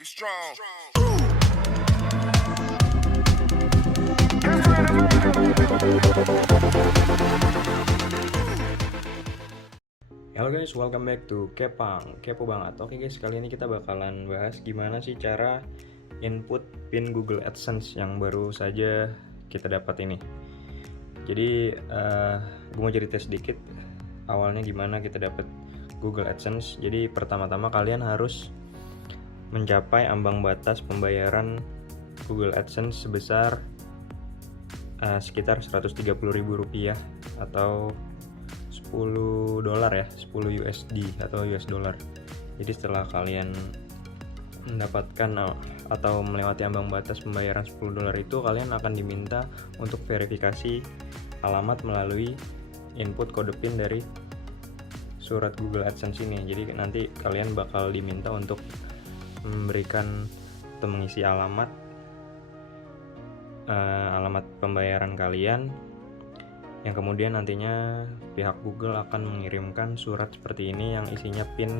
Get strong. Halo guys, welcome back to Kepang, kepo banget. Oke guys, kali ini kita bakalan bahas gimana sih cara input pin Google AdSense yang baru saja kita dapat ini. Jadi, gue mau cerita sedikit awalnya gimana kita dapat Google AdSense. Jadi pertama-tama kalian harus mencapai ambang batas pembayaran Google AdSense sebesar sekitar Rp130.000 atau $10 ya, 10 USD atau US dollar. Jadi setelah kalian mendapatkan atau melewati ambang batas pembayaran $10 itu, kalian akan diminta untuk verifikasi alamat melalui input kode PIN dari surat Google AdSense ini. Jadi nanti kalian bakal diminta untuk memberikan atau mengisi alamat pembayaran kalian, yang kemudian nantinya pihak Google akan mengirimkan surat seperti ini yang isinya PIN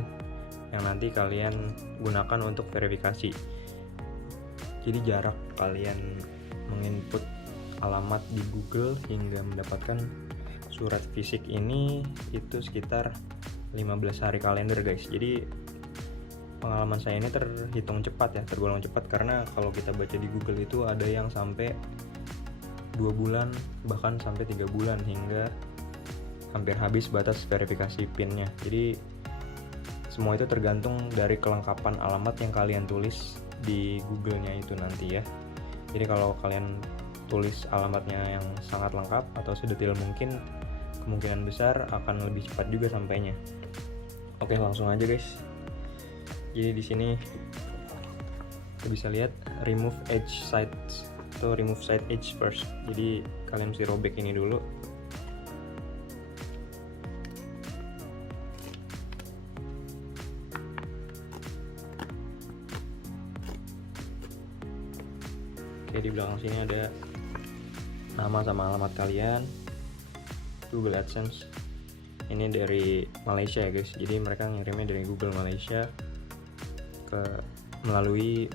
yang nanti kalian gunakan untuk verifikasi. Jadi jarak kalian menginput alamat di Google hingga mendapatkan surat fisik ini itu sekitar 15 hari kalender guys. Jadi pengalaman saya ini terhitung cepat ya, tergolong cepat, karena kalau kita baca di Google itu ada yang sampai 2 bulan bahkan sampai 3 bulan hingga hampir habis batas verifikasi PIN-nya. Jadi semua itu tergantung dari kelengkapan alamat yang kalian tulis di Google-nya itu nanti ya. Jadi kalau kalian tulis alamatnya yang sangat lengkap atau sedetail mungkin, kemungkinan besar akan lebih cepat juga sampainya. Oke, langsung aja guys. Jadi di sini kita bisa lihat remove edge sides atau remove side edge first. Jadi kalian mesti robek ini dulu. Oke, di belakang sini ada nama sama alamat kalian. Google AdSense ini dari Malaysia ya guys. Jadi mereka ngirimnya dari Google Malaysia melalui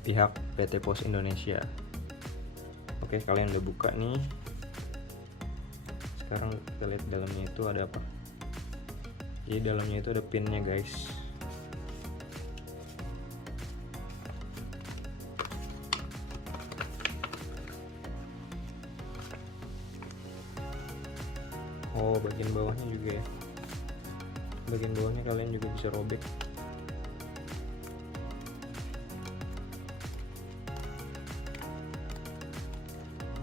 pihak PT Pos Indonesia. Oke, kalian udah buka nih. Sekarang kita lihat dalamnya itu ada apa. Jadi dalamnya itu ada pinnya guys. Oh, bagian bawahnya juga ya. Bagian bawahnya kalian juga bisa robek.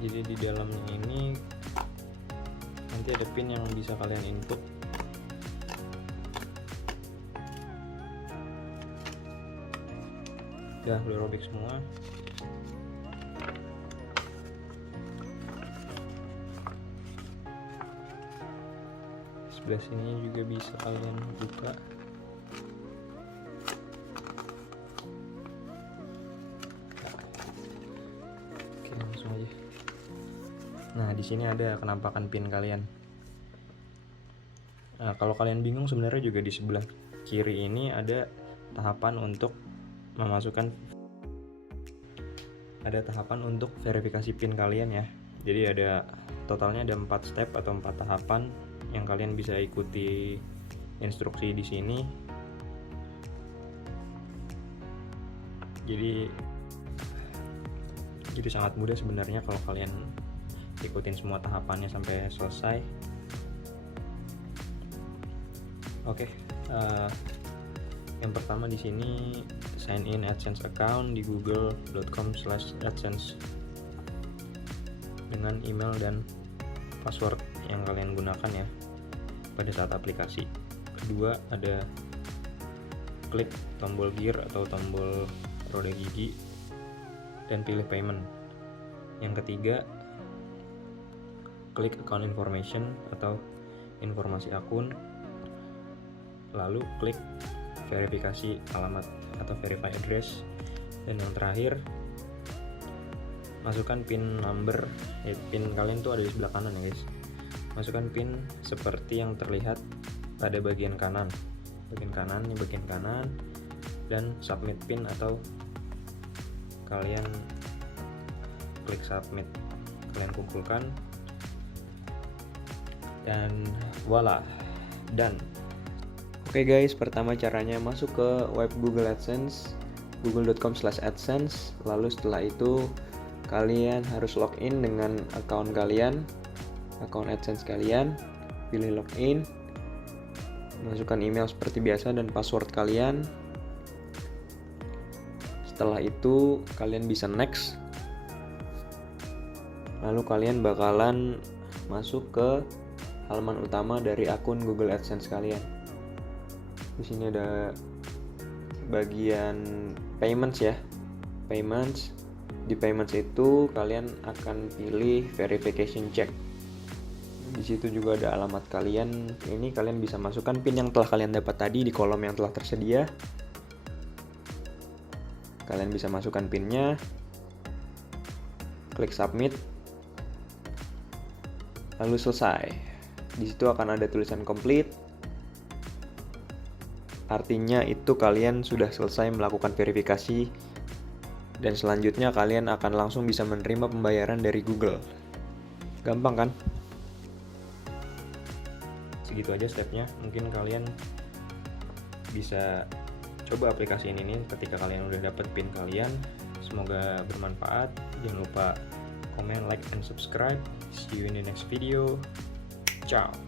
Jadi di dalamnya ini nanti ada pin yang bisa kalian input. Udah robek semua. Sebelah sini juga bisa kalian buka. Oke, langsung aja. Nah, di sini ada penampakan PIN kalian. Nah, kalau kalian bingung, sebenarnya juga di sebelah kiri ini ada tahapan untuk verifikasi PIN kalian ya. Jadi ada totalnya ada 4 step atau 4 tahapan yang kalian bisa ikuti instruksi di sini. Jadi sangat mudah sebenarnya kalau kalian ikutin semua tahapannya sampai selesai. Oke, yang pertama di sini sign in AdSense account di google.com/adsense dengan email dan password yang kalian gunakan ya pada saat aplikasi. Kedua, ada klik tombol gear atau tombol roda gigi dan pilih payment. Yang ketiga, klik account information atau informasi akun, lalu klik verifikasi alamat atau verify address, dan yang terakhir masukkan PIN number. PIN kalian tuh ada di sebelah kanan ya guys. Masukkan PIN seperti yang terlihat pada bagian kanan. Bagian kanan. dan submit pin, atau kalian klik submit, kalian kumpulkan, dan voila, done. Oke guys, pertama caranya masuk ke web Google AdSense, google.com/adsense. Lalu setelah itu kalian harus login dengan akun AdSense kalian, pilih login, masukkan email seperti biasa dan password kalian. Setelah itu kalian bisa next, lalu kalian bakalan masuk ke halaman utama dari akun Google AdSense kalian. Di sini ada bagian payments ya, payments. Di payments itu kalian akan pilih verification check. Di situ juga ada alamat kalian. Ini kalian bisa masukkan PIN yang telah kalian dapat tadi di kolom yang telah tersedia. Kalian bisa masukkan PIN-nya, klik submit, lalu selesai. Di situ akan ada tulisan complete. Artinya itu kalian sudah selesai melakukan verifikasi, dan selanjutnya kalian akan langsung bisa menerima pembayaran dari Google. Gampang kan? Segitu aja stepnya. Mungkin kalian bisa coba aplikasi ini ketika kalian udah dapet PIN kalian. Semoga bermanfaat. Jangan lupa komen, like, and subscribe. See you in the next video. Ciao.